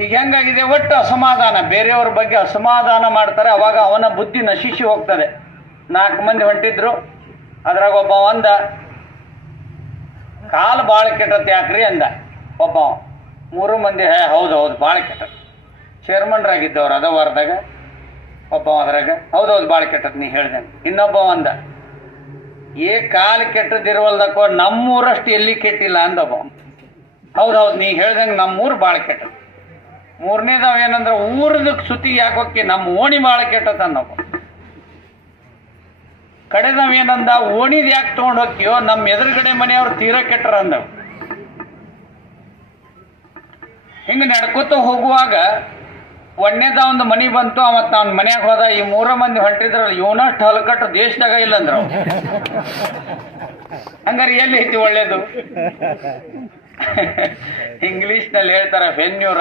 ಈಗ ಹೆಂಗಾಗಿದೆ, ಒಟ್ಟು ಅಸಮಾಧಾನ, ಬೇರೆಯವ್ರ ಬಗ್ಗೆ ಅಸಮಾಧಾನ ಮಾಡ್ತಾರೆ. ಅವಾಗ ಅವನ ಬುದ್ಧಿ ನಶಿಸಿ ಹೋಗ್ತದೆ. 4 ಮಂದಿ ಹೊಂಟಿದ್ರು, ಅದ್ರಾಗ ಒಬ್ಬ ಅಂದ, ಕಾಲು ಭಾಳ ಕೆಟ್ಟತ್ತೆ ಯಾಕ್ರಿ ಅಂದ ಒಬ್ಬ. 3 ಮಂದಿ ಹೌದು ಭಾಳ ಕೆಟ್ಟದ್ದು. ಚೇರ್ಮನ್ರಾಗಿದ್ದವ್ರು ಅದ ವಾರದಾಗ ಒಬ್ಬ, ಅದ್ರಾಗ ಹೌದೌದು ಭಾಳ ಕೆಟ್ಟದ್ದು ನೀ ಹೇಳ್ದೆ. ಇನ್ನೊಬ್ಬ ಅಂದ, ಕಾಲು ಕೆಟ್ಟದಿರುವಲ್ದಕ್ಕೋ ನಮ್ಮೂರಷ್ಟು ಎಲ್ಲಿ ಕೆಟ್ಟಿಲ್ಲ ಅಂದೊಬ್ಬ. ಹೌದೌದು ನೀ ಹೇಳ್ದಂಗೆ ನಮ್ಮೂರು ಭಾಳ ಕೆಟ್ಟದ್ದು. 3ನೇದವ ಏನಂದ್ರೆ, ಊರದ ಸುತ್ತಿ ಯಾಕೋಕ್ಕೆ ನಮ್ಮ ಓಣಿ ಭಾಳ ಕೆಟ್ಟದ ಅನ್ನೊಬ್ಬ. ಕಡೆದವ ಏನಂದ, ಓಣಿದ್ ಯಾಕೆ ತೊಗೊಂಡು ಹೋಗ್ತೀಯೋ, ನಮ್ಮ ಎದುರುಗಡೆ ಮನೆಯವ್ರು ತೀರಾ ಕೆಟ್ಟರ ಅಂದವು. ಹಿಂಗೆ ನಡ್ಕೋತ ಹೋಗುವಾಗ ಒಂದೇದ ಒಂದು ಮನಿ ಬಂತು. ಅವತ್ತು ಅವ್ನ ಮನ್ಯಾಗ ಹೋದ. ಈ 3 ಮಂದಿ ಹೊಂಟಿದ್ರಲ್ಲ, ಇವನಷ್ಟು ಹಲಕಟ್ಟು ದೇಶದಾಗ ಇಲ್ಲಂದ್ರ. ಹಂಗಾರೆ ಎಲ್ಲಿ ಐತಿ ಒಳ್ಳೇದು? ಇಂಗ್ಲಿಷ್ನಲ್ಲಿ ಹೇಳ್ತಾರ, ವೆನ್ ಯು